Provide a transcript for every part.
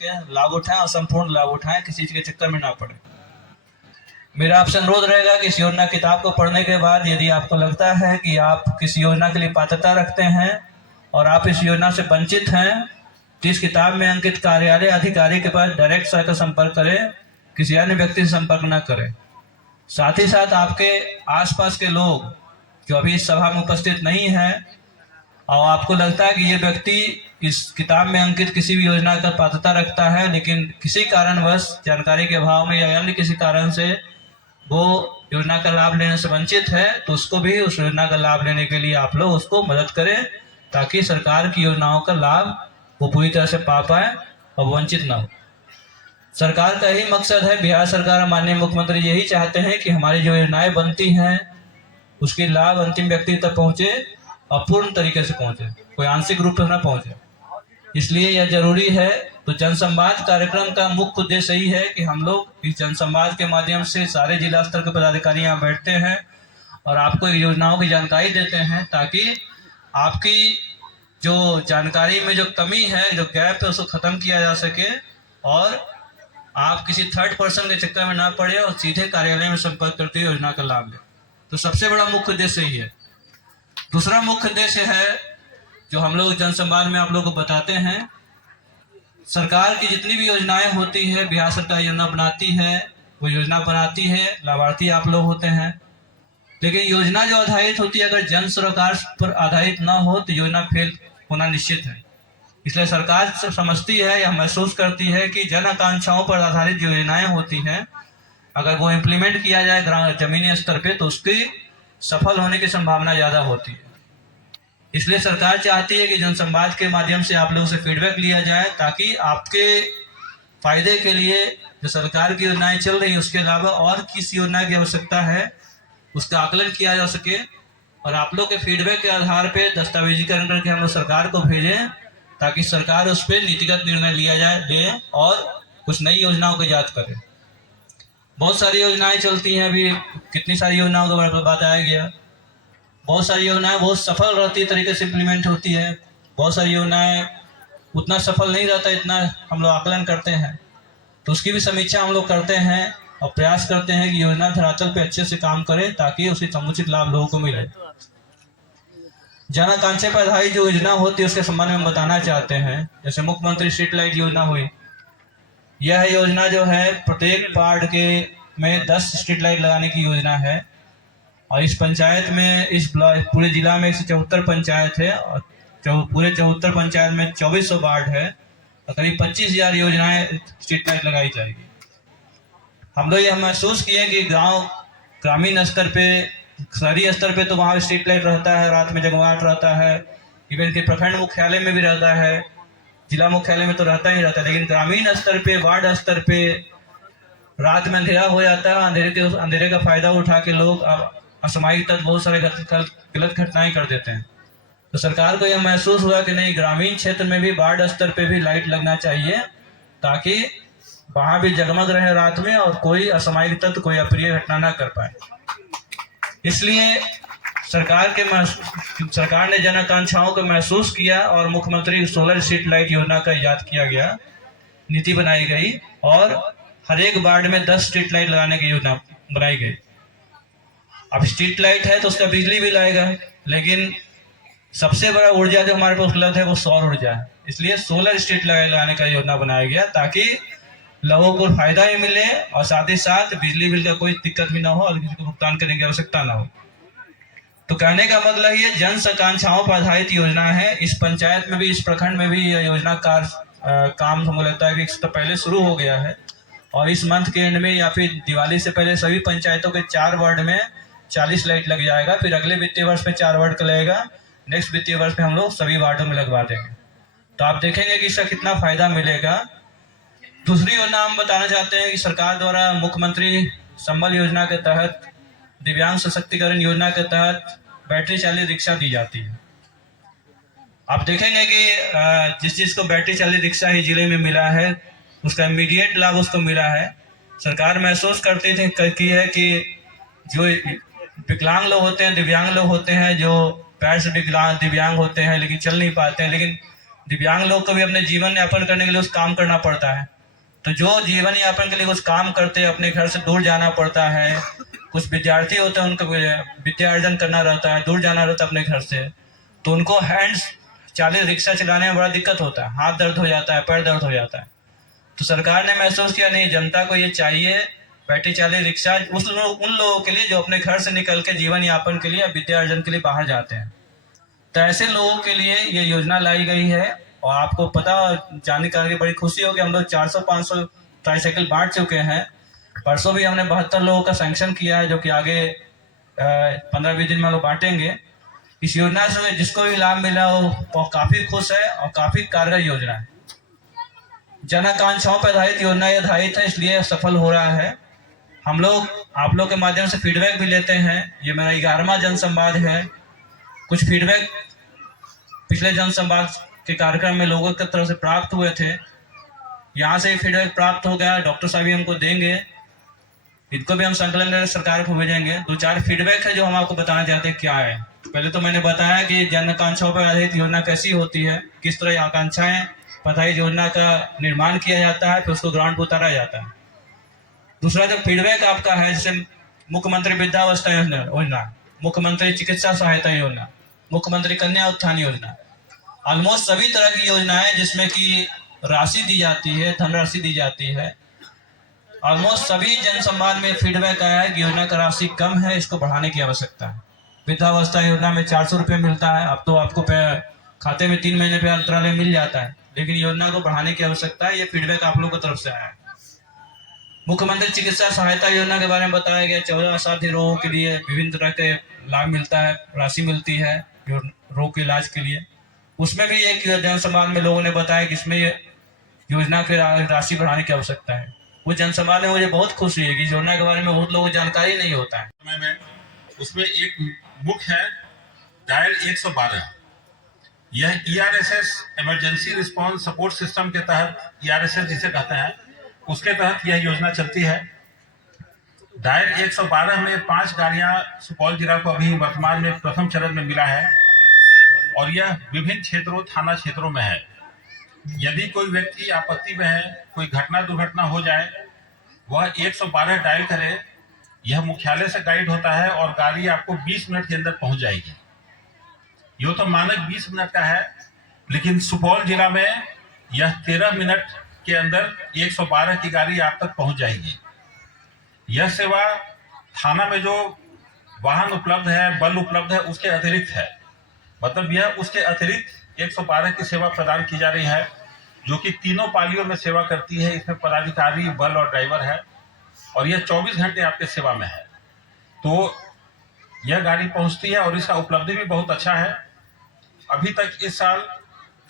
के लाभ उठाएं और संपूर्ण लाभ उठाएं, किसी चीज के चक्कर में ना पड़े। मेरा आपसे अनुरोध रहेगा कि इस योजना किताब को पढ़ने के बाद यदि आपको लगता है कि आप किसी योजना के लिए पात्रता रखते हैं और आप इस योजना से वंचित हैं, तो इस किताब में अंकित कार्यालय अधिकारी के पास डायरेक्ट जाकर संपर्क करें, किसी अन्य व्यक्ति से संपर्क न करें। साथ ही साथ आपके आसपास के लोग जो अभी इस सभा में उपस्थित नहीं हैं और आपको लगता है कि ये व्यक्ति इस किताब में अंकित किसी भी योजना का पात्रता रखता है, लेकिन किसी कारणवश जानकारी के अभाव में या अन्य किसी कारण से वो योजना का लाभ लेने से वंचित है, तो उसको भी उस योजना का लाभ लेने के लिए आप लोग उसको मदद करें, ताकि सरकार की योजनाओं का लाभ वो पूरी तरह से पा पाए और वंचित ना हो। सरकार का यही मकसद है, बिहार सरकार माननीय मुख्यमंत्री यही चाहते हैं कि हमारी जो योजनाएं बनती हैं उसकी लाभ अंतिम व्यक्ति तक पहुंचे और पूर्ण तरीके से पहुंचे, कोई आंशिक रूप से न पहुंचे। इसलिए यह जरूरी है। तो जनसंवाद कार्यक्रम का मुख्य उद्देश्य यही है कि हम लोग इस जनसंवाद के माध्यम से सारे जिला स्तर के पदाधिकारी यहाँ बैठते हैं और आपको योजनाओं की जानकारी देते हैं, ताकि आपकी जो जानकारी में जो कमी है, जो गैप है, उसको खत्म किया जा सके और आप किसी थर्ड पर्सन के चक्कर में ना पड़े और सीधे कार्यालय में संपर्क करते हुए योजना का लाभ लें। तो सबसे बड़ा मुख्य उद्देश्य यही है। दूसरा मुख्य उद्देश्य है जो हम लोग जनसंवाद में आप लोग को बताते हैं, सरकार की जितनी भी योजनाएं होती है, बिहार सरकार योजना बनाती है, वो योजना बनाती है, लाभार्थी आप लोग होते हैं, लेकिन योजना जो आधारित होती है अगर जन सरोकार पर आधारित ना हो तो योजना फेल होना निश्चित है। इसलिए सरकार समझती है या महसूस करती है कि जन आकांक्षाओं पर आधारित जो योजनाएं होती हैं, अगर वो इम्प्लीमेंट किया जाए जमीनी स्तर पे तो उसकी सफल होने की संभावना ज़्यादा होती है। इसलिए सरकार चाहती है कि जनसंवाद के माध्यम से आप लोगों से फीडबैक लिया जाए, ताकि आपके फायदे के लिए जो सरकार की योजनाएं चल रही हैं उसके अलावा और किस योजना की आवश्यकता है उसका आकलन किया जा सके, और आप लोग के फीडबैक के आधार पर दस्तावेजीकरण करके हम लोग सरकार को भेजें, ताकि सरकार उस पर नीतिगत निर्णय लिया जाए ले और कुछ नई योजनाओं को याद करे। बहुत सारी योजनाएं चलती हैं, अभी कितनी सारी योजनाओं के बारे में बताया गया। बहुत सारी योजनाएं बहुत सफल रहती तरीके से इम्प्लीमेंट होती है, बहुत सारी योजनाएं उतना सफल नहीं रहता इतना हम लोग आकलन करते हैं। तो उसकी भी समीक्षा हम लोग करते हैं और प्रयास करते हैं कि योजना धरातल पे अच्छे से काम करे, ताकि उसकी समुचित लाभ लोगों को मिले। जन आकांक्षा पर आधारित जो योजना होती है उसके संबंध में हम बताना चाहते हैं। जैसे मुख्यमंत्री स्ट्रीट लाइट योजना हुई, यह योजना जो है प्रत्येक वार्ड के में 10 स्ट्रीट लाइट लगाने की योजना है, और इस पंचायत में इस पूरे जिला में 174 पंचायत है और पूरे 74 पंचायत में 2400 वार्ड है और करीब 25,000 योजनाएं स्ट्रीट लाइट लगाई जाएगी। हम लोग यह महसूस किए कि ग्रामीण स्तर पे, शहरी स्तर पे तो वहाँ स्ट्रीट लाइट रहता है, रात में जगमगाहट रहता है, इवन कि प्रखंड मुख्यालय में भी रहता है, जिला मुख्यालय में तो रहता ही रहता है, लेकिन ग्रामीण स्तर पे, वार्ड स्तर पे रात में अंधेरा हो जाता है। अंधेरे का फायदा उठा के लोग असामयिक तक बहुत सारे गलत घटनाएं कर देते हैं। तो सरकार को यह महसूस हुआ कि नहीं, ग्रामीण क्षेत्र में भी वार्ड स्तर पे भी लाइट लगना चाहिए, ताकि वहाँ भी जगमग रहे रात में और कोई असामयिक तत्व कोई अप्रिय घटना ना कर पाए। इसलिए सरकार ने जन आकांक्षाओं को महसूस किया और मुख्यमंत्री सोलर स्ट्रीट लाइट योजना का इजाद किया गया, नीति बनाई गई और हर एक वार्ड में 10 स्ट्रीट लाइट लगाने की योजना बनाई गई। अब स्ट्रीट लाइट है तो उसका बिजली बिल आएगा, लेकिन सबसे बड़ा ऊर्जा जो हमारे पास उपलब्ध है वो सौर ऊर्जा है। इसलिए सोलर स्ट्रीट लाइट लगाने का योजना बनाया गया, ताकि लोगों को फायदा भी मिले और साथ ही साथ बिजली बिल का कोई दिक्कत भी ना हो और किसी को भुगतान करने की आवश्यकता ना हो। तो कहने का मतलब ये जन आकांक्षाओं पर आधारित योजना है। इस पंचायत में भी, इस प्रखंड में भी यह योजना काम हमें लगता है कि इससे पहले शुरू हो गया है, और इस मंथ के एंड में या फिर दिवाली से पहले सभी पंचायतों के 4 वार्ड में 40 लाइट लग जाएगा। फिर अगले वित्तीय वर्ष में 4 वार्ड का लगेगा, नेक्स्ट वित्तीय वर्ष में हम लोग सभी वार्डों में लगवा देंगे। तो आप देखेंगे कि इसका कितना फायदा मिलेगा। दूसरी योजना हम बताना चाहते हैं कि सरकार द्वारा मुख्यमंत्री संबल योजना के तहत, दिव्यांग सशक्तिकरण योजना के तहत बैटरी चालित रिक्शा दी जाती है। आप देखेंगे कि जिस चीज़ को बैटरी चालित रिक्शा ही जिले में मिला है उसका इमीडिएट लाभ उसको मिला है। सरकार महसूस करती थी कि जो विकलांग लोग होते हैं, दिव्यांग लोग होते हैं, जो पैर से दिव्यांग होते हैं लेकिन चल नहीं पाते हैं, लेकिन दिव्यांग लोग को भी अपने जीवन यापन करने के लिए कुछ काम करना पड़ता है। तो जो जीवन यापन के लिए कुछ काम करते हैं, अपने घर से दूर जाना पड़ता है, कुछ विद्यार्थी होते हैं उनको विद्या अर्जन करना रहता है, दूर जाना रहता है अपने घर से, तो उनको हैंड्स चालीस रिक्शा चलाने में बड़ा दिक्कत होता है, हाथ दर्द हो जाता है, पैर दर्द हो जाता है। तो सरकार ने महसूस किया नहीं, जनता को ये चाहिए बैटरी चालित रिक्शा उन लोगों के लिए जो अपने घर से निकल के जीवन यापन के लिए, विद्या अर्जन के लिए बाहर जाते हैं। तो ऐसे लोगों के लिए ये योजना लाई गई है। और आपको पता जानने की बड़ी खुशी हो कि हम लोग 400-500 ट्राईसाइकिल बांट चुके हैं। परसों भी हमने 72 लोगों का सैंक्शन किया है, जो कि आगे 15-20 दिन में हम लोग बांटेंगे। इस योजना से जिसको भी लाभ मिला वो काफी खुश है और काफी कारगर योजना है। जन आकांक्षाओं पर आधारित योजना ये आधारित है, इसलिए सफल हो रहा है। हम लोग आप लोग के माध्यम से फीडबैक भी लेते हैं। ये मेरा 11वां जनसंवाद है। कुछ फीडबैक पिछले जनसंवाद के कार्यक्रम में लोगों की तरफ से प्राप्त हुए थे, यहाँ से फीडबैक प्राप्त हो गया। डॉक्टर साहब भी हमको देंगे, इनको भी हम संकलन कर सरकार को भेजेंगे। 2-4 फीडबैक है जो हम आपको बताना चाहते हैं क्या है। पहले तो मैंने बताया कि जन आकांक्षाओं पर आधारित योजना कैसी होती है, किस तरह आकांक्षाएं पढ़ाई योजना का निर्माण किया जाता है, फिर उसको ग्राउंड पर उतारा जाता है। दूसरा जो फीडबैक आपका है, जैसे मुख्यमंत्री वृद्धावस्था योजना, मुख्यमंत्री चिकित्सा सहायता योजना, मुख्यमंत्री कन्या उत्थान योजना, ऑलमोस्ट सभी तरह की योजनाएं जिसमें कि राशि दी जाती है, धनराशि दी जाती है, ऑलमोस्ट सभी जनसंवाद में फीडबैक आया है कि योजना का राशि कम है, इसको बढ़ाने की आवश्यकता है। वृद्धावस्था योजना में 400 रुपये मिलता है, अब तो आपको खाते में 3 महीने पे अंतराल मिल जाता है, लेकिन योजना को बढ़ाने की आवश्यकता है। ये फीडबैक आप लोगों की तरफ से आया है। मुख्यमंत्री चिकित्सा सहायता योजना के बारे में बताया गया। 14 असाध्य रोगों के लिए विभिन्न तरह के लाभ मिलता है, राशि मिलती है रोग के इलाज के लिए। उसमें भी एक जनसंवाद में लोगों ने बताया कि इसमें योजना की राशि बढ़ाने की आवश्यकता है। वो जनसंवाद में मुझे बहुत खुशी है कि योजना के बारे में बहुत लोगों को जानकारी नहीं होता है। उसमें एक मुख्य है डायल 112। यह ERSS emergency response support system के तहत, ERSS जिसे कहते हैं, उसके तहत यह योजना चलती है। डायल 112 में 5 गाड़ियां सुपौल जिला को अभी वर्तमान में प्रथम चरण में मिला है और यह विभिन्न क्षेत्रों, थाना क्षेत्रों में है। यदि कोई व्यक्ति आपत्ति में है, कोई घटना दुर्घटना हो जाए, वह 112 डायल करे। यह मुख्यालय से गाइड होता है और गाड़ी आपको 20 मिनट के अंदर पहुंच जाएगी। यो तो मानक 20 मिनट का है, लेकिन सुपौल जिला में यह 13 मिनट के अंदर 112 की गाड़ी आप तक पहुंच जाएगी। यह सेवा थाना में जो वाहन उपलब्ध है, बल उपलब्ध है, उसके अतिरिक्त है। मतलब यह उसके अतिरिक्त 112 की सेवा प्रदान की जा रही है, जो कि तीनों पालियों में सेवा करती है। इसमें पदाधिकारी, बल और ड्राइवर है और यह 24 घंटे आपके सेवा में है। तो यह गाड़ी पहुंचती है और इसका उपलब्धि भी बहुत अच्छा है। अभी तक इस साल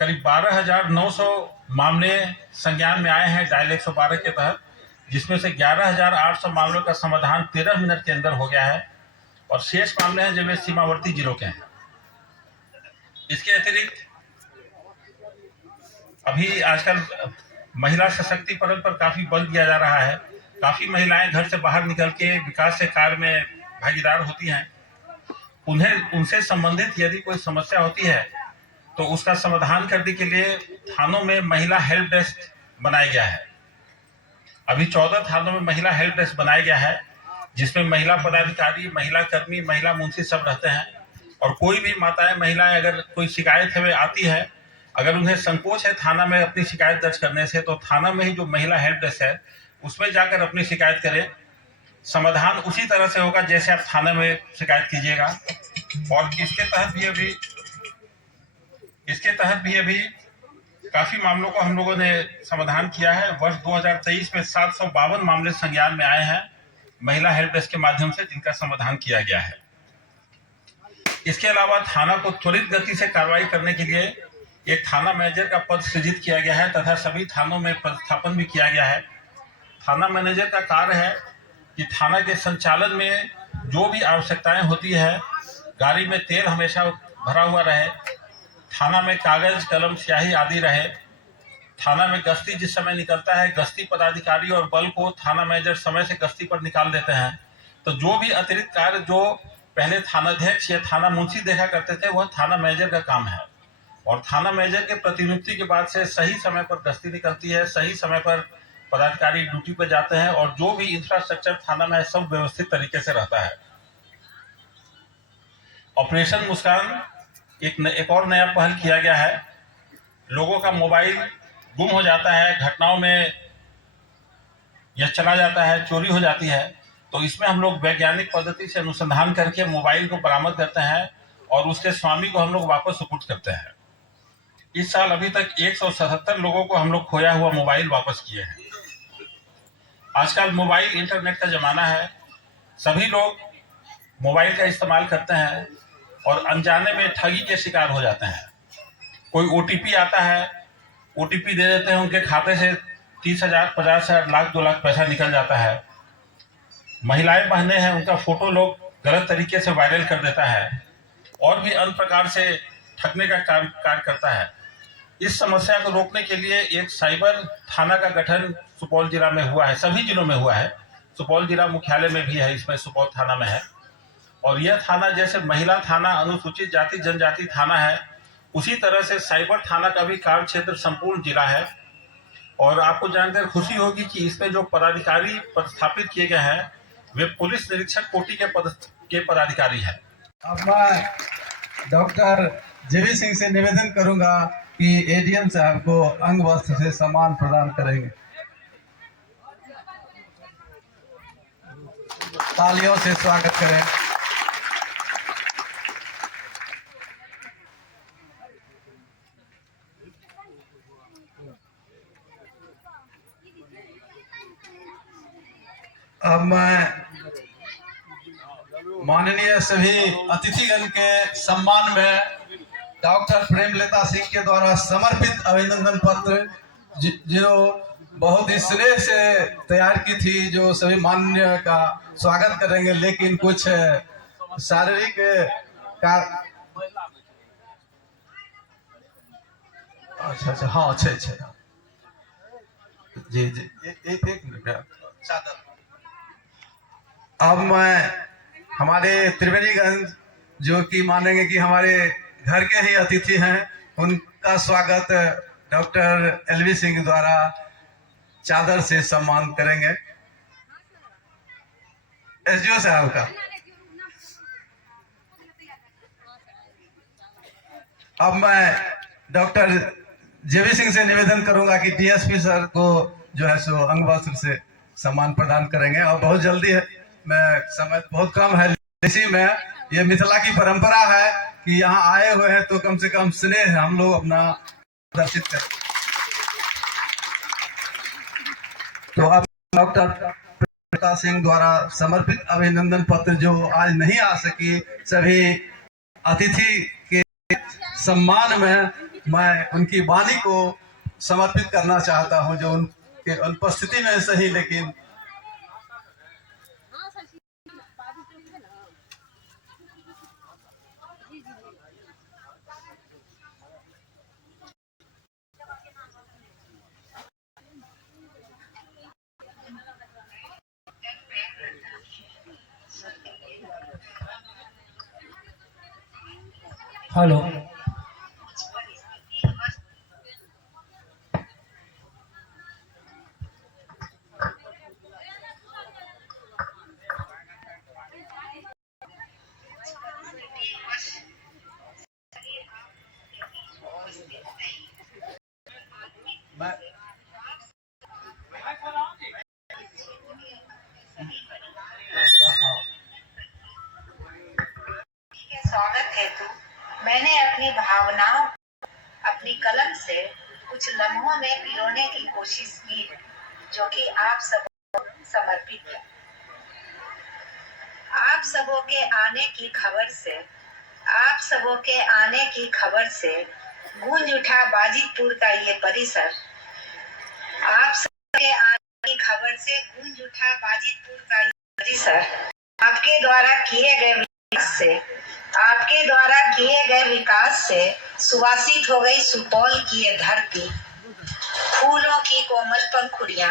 करीब 12,900 मामले संज्ञान में आए हैं डायल 112 के तहत, जिसमें से 11,800 मामलों का समाधान 13 मिनट के अंदर हो गया है और शेष मामले हैं जो वे सीमावर्ती जिलों के हैं। इसके अतिरिक्त अभी आजकल महिला सशक्तिकरण पर काफी बल दिया जा रहा है। काफी महिलाएं घर से बाहर निकल के विकास के कार्य में भागीदार होती हैं। उनसे संबंधित यदि कोई समस्या होती है तो उसका समाधान करने के लिए थानों में महिला हेल्प डेस्क बनाया गया है। अभी 14 थानों में महिला हेल्प डेस्क बनाया गया है, जिसमें महिला पदाधिकारी, महिला कर्मी, महिला मुंशी सब रहते हैं। और कोई भी माताएं, महिलाएं अगर कोई शिकायत है वे आती है, अगर उन्हें संकोच है थाना में अपनी शिकायत दर्ज करने से, तो थाना में ही जो महिला हेल्प डेस्क है उसमें जाकर अपनी शिकायत करें। समाधान उसी तरह से होगा जैसे आप थाने में शिकायत कीजिएगा। और इसके तहत भी अभी काफी मामलों को हम लोगों ने समाधान किया है। वर्ष 2023 में 752 मामले संज्ञान में आए हैं महिला हेल्प डेस्क के माध्यम से, जिनका समाधान किया गया है। इसके अलावा थाना को त्वरित गति से कार्रवाई करने के लिए एक थाना मैनेजर का पद सृजित किया गया है तथा सभी थानों में पदस्थापन भी किया गया है। थाना मैनेजर का कार्य है कि थाना के संचालन में जो भी आवश्यकताएं होती है, गाड़ी में तेल हमेशा भरा हुआ रहे, थाना में कागज, कलम, स्याही आदि रहे, थाना में गश्ती जिस समय निकलता है, गश्ती पदाधिकारी और बल को थाना मैनेजर समय से गश्ती पर निकाल देते हैं। तो जो भी अतिरिक्त कार्य जो पहले थानाध्यक्ष या थाना मुंशी देखा करते थे, वह थाना मैनेजर का काम है। और थाना मैनेजर के प्रतिनियुक्ति के बाद से सही समय पर गश्ती निकलती है, सही समय पर पदाधिकारी ड्यूटी पर जाते हैं और जो भी इंफ्रास्ट्रक्चर थाना में है सब व्यवस्थित तरीके से रहता है। ऑपरेशन मुस्कान एक और नया पहल किया गया है। लोगों का मोबाइल गुम हो जाता है, घटनाओं में यह चला जाता है, चोरी हो जाती है, तो इसमें हम लोग वैज्ञानिक पद्धति से अनुसंधान करके मोबाइल को बरामद करते हैं और उसके स्वामी को हम लोग वापस सुपुर्द करते हैं। इस साल अभी तक 177 लोगों को हम लोग खोया हुआ मोबाइल वापस किए हैं। आजकल मोबाइल इंटरनेट का जमाना है, सभी लोग मोबाइल का इस्तेमाल करते हैं और अनजाने में ठगी के शिकार हो जाते हैं। कोई ओटीपी आता है, ओटीपी दे देते हैं, उनके खाते से 30,000, 50,000, लाख, 2 लाख पैसा निकल जाता है। महिलाएं बहनें हैं, उनका फोटो लोग गलत तरीके से वायरल कर देता है और भी अन्य प्रकार से ठगने का कार्य करता है। इस समस्या को रोकने के लिए एक साइबर थाना का गठन सुपौल जिला में हुआ है, सभी जिलों में हुआ है। सुपौल जिला मुख्यालय में भी है, इसमें सुपौल थाना में है। और यह थाना जैसे महिला थाना, अनुसूचित जाति जनजाति थाना है, उसी तरह से साइबर थाना का भी कार्य क्षेत्र संपूर्ण जिला है। और आपको जानकर खुशी होगी कि इसमें जो पदाधिकारी पदस्थापित किए गए हैं वे पुलिस निरीक्षक कोटि के पदाधिकारी हैं। अब मैं डॉक्टर जेवी सिंह से निवेदन करूंगा कि एडीएम साहब को अंग वस्त्र से सम्मान प्रदान करेंगे। तालियों से स्वागत करें। अब मैं माननीय सभी अतिथिगण के सम्मान में डॉक्टर प्रेमलता सिंह के द्वारा समर्पित अभिनंदन पत्र जो बहुत ही स्नेह से तैयार की थी, जो सभी माननीय का स्वागत करेंगे, लेकिन कुछ शारीरिक का अच्छा हाँ अच्छा जी एक मिनट। अब मैं हमारे त्रिवेणीगंज जो कि मानेंगे कि हमारे घर के ही अतिथि हैं, उनका स्वागत डॉक्टर एलवी सिंह द्वारा चादर से सम्मान करेंगे। एसडीओ साहब का। अब मैं डॉक्टर जेवी सिंह से निवेदन करूंगा कि डीएसपी सर को जो है सो अंग वस्त्र से सम्मान प्रदान करेंगे। और बहुत जल्दी है, मैं समय बहुत कम है, इसी में ये मिथिला की परंपरा है कि यहाँ आए हुए हैं तो कम से कम स्नेह हम लोग अपना प्रदर्शित करें। तो अब डॉक्टर प्रेमलता सिंह द्वारा समर्पित अभिनंदन पत्र जो आज नहीं आ सकी, सभी अतिथि के सम्मान में मैं उनकी वाणी को समर्पित करना चाहता हूं, जो उनके अनुपस्थिति में सही, लेकिन हेलो। स्वागत हेतु मैंने अपनी भावनाओं अपनी कलम से कुछ लम्हों में पिरोने की कोशिश की है, जो कि आप सबको समर्पित है। आप सबों के आने की खबर से गूंज उठा बाजितपुर का ये परिसर। आप सबके आने की खबर से गूंज उठा बाजितपुर का ये परिसर। आपके द्वारा किए गए विकास से सुवासित हो गई सुपौल की ये धरती। फूलों की कोमल पंखुड़ियां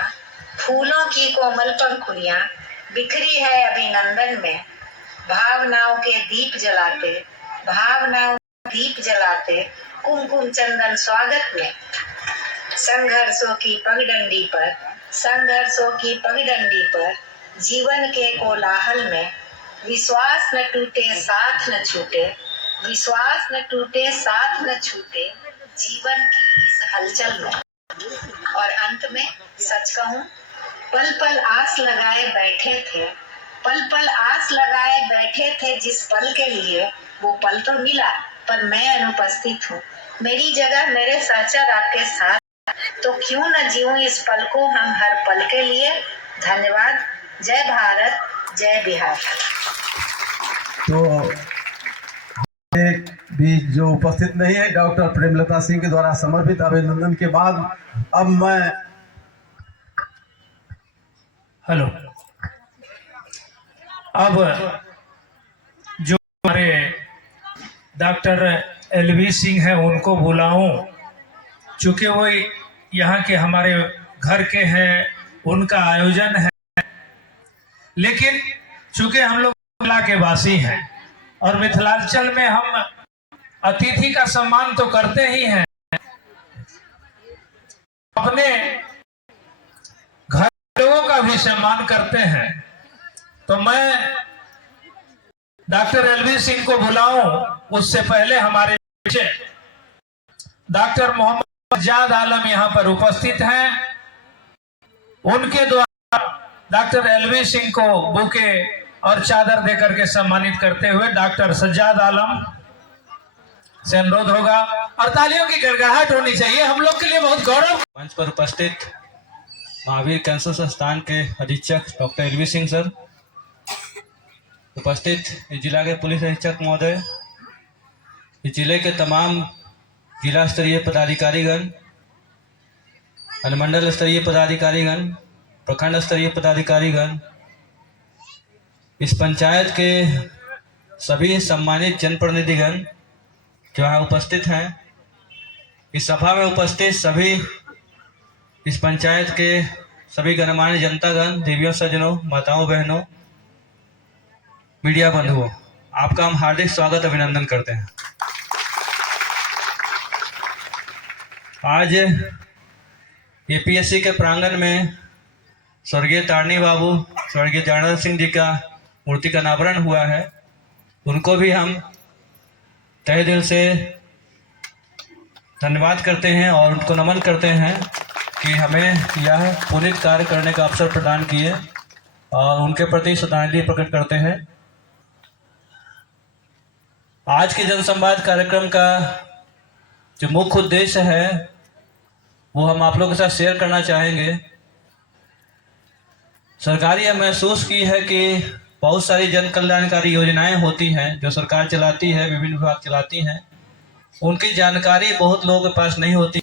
बिखरी है अभिनंदन में, भावनाओं के दीप जलाते दीप जलाते कुमकुम चंदन स्वागत में। संघर्षों की पगडंडी पर जीवन के कोलाहल में विश्वास न टूटे साथ न छूटे, जीवन की इस हलचल में। और अंत में सच कहूं, पल पल आस लगाए बैठे थे जिस पल के लिए, वो पल तो मिला पर मैं अनुपस्थित हूँ। मेरी जगह मेरे सहचर आपके साथ, तो क्यों न जीऊं इस पल को हम हर पल के लिए। धन्यवाद। जय भारत, जय बिहार। तो भी जो उपस्थित नहीं है, डॉक्टर प्रेमलता सिंह के द्वारा समर्पित अभिनंदन के बाद अब मैं अब जो हमारे डॉक्टर एलवी सिंह हैं उनको बुलाऊं, चूँकि वो यहाँ के हमारे घर के हैं, उनका आयोजन है, लेकिन चूँकि हम लोग मिथिला के वासी हैं और मिथिलांचल में हम अतिथि का सम्मान तो करते ही हैं, अपने घर लोगों का भी सम्मान करते हैं। तो मैं डॉक्टर एलवी सिंह को बुलाऊं, उससे पहले हमारे पीछे डॉक्टर मोहम्मद सज्जाद आलम यहाँ पर उपस्थित हैं। उनके द्वारा डॉक्टर एलवी सिंह को बुके और चादर देकर के सम्मानित करते हुए डॉक्टर सज्जाद आलम से अनुरोध होगा और तालियों की गड़गड़ाहट होनी चाहिए, हम लोग के लिए बहुत गौरव। मंच पर उपस्थित महावीर कैंसर संस्थान के अधीक्षक डॉक्टर एलवी सिंह सर, उपस्थित जिला के पुलिस अधीक्षक महोदय, जिले के तमाम जिला स्तरीय पदाधिकारीगण, अनुमंडल स्तरीय पदाधिकारीगण, प्रखंड स्तरीय पदाधिकारीगण, इस पंचायत के सभी सम्मानित जनप्रतिनिधिगण जो यहाँ उपस्थित हैं, इस सभा में उपस्थित सभी इस पंचायत के सभी गणमान्य जनतागण, देवियों सज्जनों, माताओं बहनों, मीडिया बंधुओं, आपका हम हार्दिक स्वागत अभिनंदन करते हैं। आज एपीएससी के प्रांगण में स्वर्गीय तारणी बाबू, स्वर्गीय जर्नल सिंह जी का मूर्ति का अनावरण हुआ है। उनको भी हम तहे दिल से धन्यवाद करते हैं और उनको नमन करते हैं कि हमें यह पुनीत कार्य करने का अवसर प्रदान किए और उनके प्रति श्रद्धांजलि प्रकट करते हैं। आज के जनसंवाद कार्यक्रम का जो मुख्य उद्देश्य है वो हम आप लोगों के साथ शेयर करना चाहेंगे। सरकार यह महसूस की है कि बहुत सारी जन कल्याणकारी योजनाएं होती हैं जो सरकार चलाती है, विभिन्न विभाग चलाती हैं, उनकी जानकारी बहुत लोगों के पास नहीं होती।